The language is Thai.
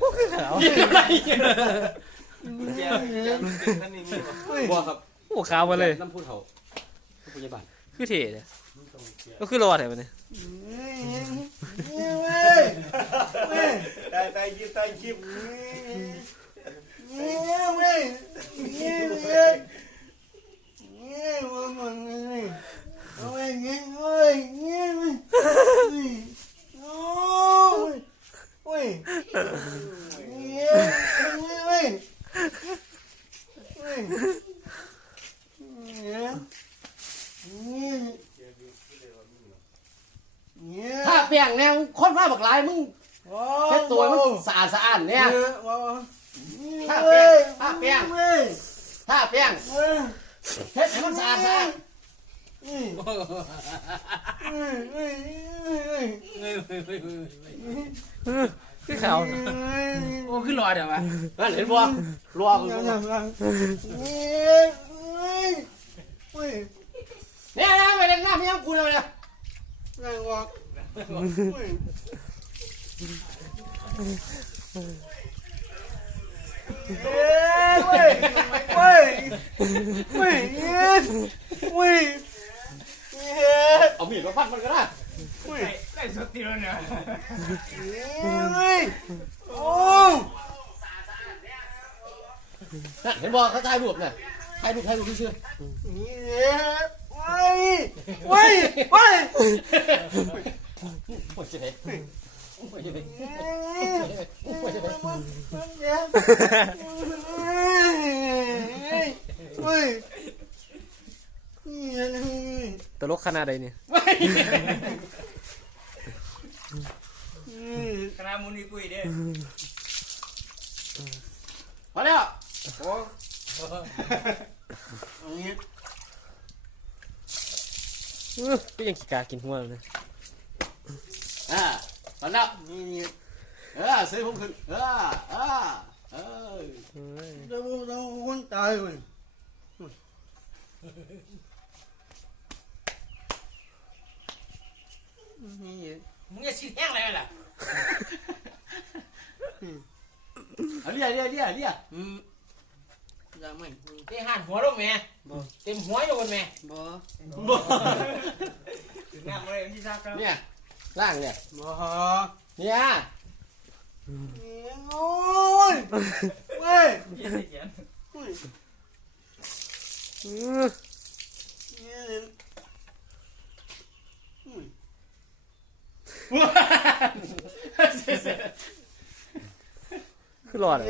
พวกคือขาวอะไรเนี่ยแย่แย่ตึงท่านนี่มีบ่บัวครับโอ้ขาวมาเลยน้ำพูดเขาพยาบาลคือเท่เนี่ยก็คือรอดเหรอมันเนี่ยได้ได้ยิบได้ยิบ ถ้าเปียงแนวคนมาบักหลายมึงแค่ตัวมันสะอาดสะอาดเนี่ยถ้าเปียงถ้าเปียงถ้าเปียงเฮ็ดให้มันสะอาดสะอาด คือขาวโอ้ขึ้นรอเดี๋ยววะนั่นเห็นบ่รอกูเนี่ยนะไปเล่นน้ำยังกูเลยเนี่ยเอามีดมาฟันมันก็ได้ ไล่สติแล้วเนี่ยนั่นเห็นบ่เขาถ่ายรูปน่ะถ่ายรูปถ่ายรูปชื่อๆโอ้ยเจ๊โอ้ยเจ๊โอ้ยเจ๊ตลกขนาดใดเนี่ย คณะมูนี่กุยเด้มาแล้วโอื้ก็ยังขี้กากินหัวเลยอ่ามาแล้วเออซื้อผมขึ้นเออเออเออเอ้ยมึงจะชี้แห้งอะไรล่ะเอาเรียเรียเรียเรียอืมเตะหันหัวลงแม่เต็มหัวอยู่บนแม่บ่ถึงน้ำอะไรที่ซักครับเนี่ยล่างเนี่ยเนี่ยอื้อ คือรอดเหรอ